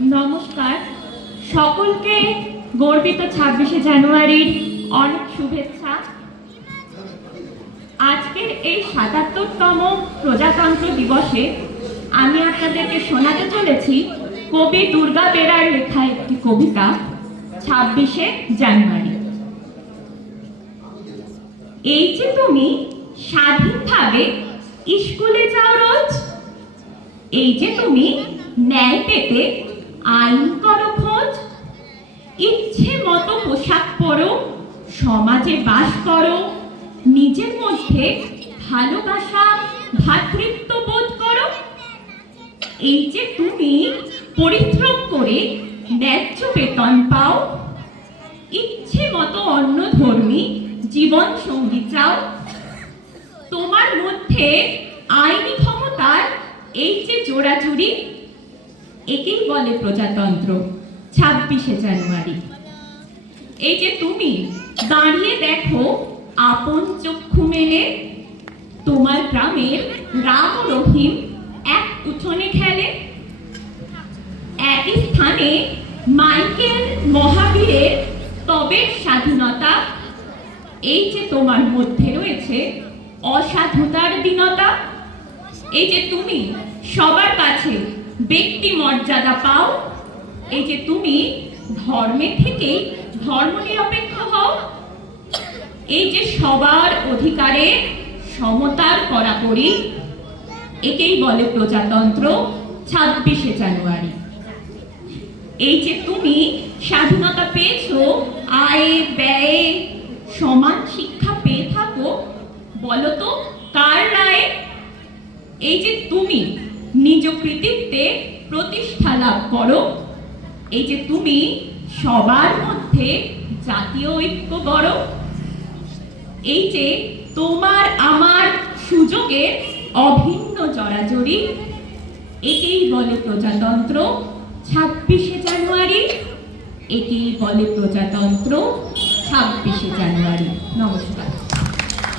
নমস্কার, সকলকে গর্বিত 26শে জানুয়ারির অনেক শুভেচ্ছা। আজকের এই ৭৭তম প্রজাতন্ত্র দিবসে আমি আপনাদেরকে শোনাতে চলেছি কবি দুর্গা বেরার লেখা একটি কবিতা 26শে জানুয়ারি। এই যে তুমি স্বাধীনভাবে স্কুলে যাও রোজ, এই যে তুমি ন্যায় পেতে আইন করো খোঁজ, ইচ্ছে মতো পোশাক পরো, সমাজে বাস করো, নিজের মধ্যে ভালোবাসা ভ্রাতৃত্ব বোধ করো। এই যে তুমি পরিশ্রম করে ন্যায্য বেতন পাও, ইচ্ছে মতো অন্য ধর্মী জীবন সঙ্গী চাও, তোমার মধ্যে আইনি ক্ষমতার এই যে জোড়াজুড়ি, একেই বলে প্রজাতন্ত্র 26শে জানুয়ারি। এই যে তুমি দাঁড়িয়ে দেখো আপন চক্ষু মেলে, তোমার গ্রামের রাম ও রহিম এক উঠোনে খেলে, একই স্থানে মাইকেল মহাবীরের তবে স্বাধীনতা। এই যে তোমার মধ্যে রয়েছে অসাধুতার দীনতা। এই যে তুমি সবার কাছে ব্যক্তি মর্যাদা পাও, এই যে তুমি ধর্মের থেকে ধর্মনিরপেক্ষ হও, এই যে সবার অধিকারে সমতার কড়াকড়ি, একেই বলে প্রজাতন্ত্র 26শে জানুয়ারি। এই যে তুমি স্বাধীনতা পেয়েছো আয়ে ব্যয়ে, সমান শিক্ষা পেয়ে থাকো, বলো তো কার রায়ে? এই যে তুমি নিজ কৃতিত্বে প্রতিষ্ঠা লাভ করো, এই যে তুমি সবার মধ্যে জাতীয় ঐক্য গড়ো, এই যে তোমার আমার সুযোগের অভিন্ন জড়াজড়ি, একেই বলে প্রজাতন্ত্র 26শে জানুয়ারি, একেই বলে প্রজাতন্ত্র 26শে জানুয়ারি। নমস্কার।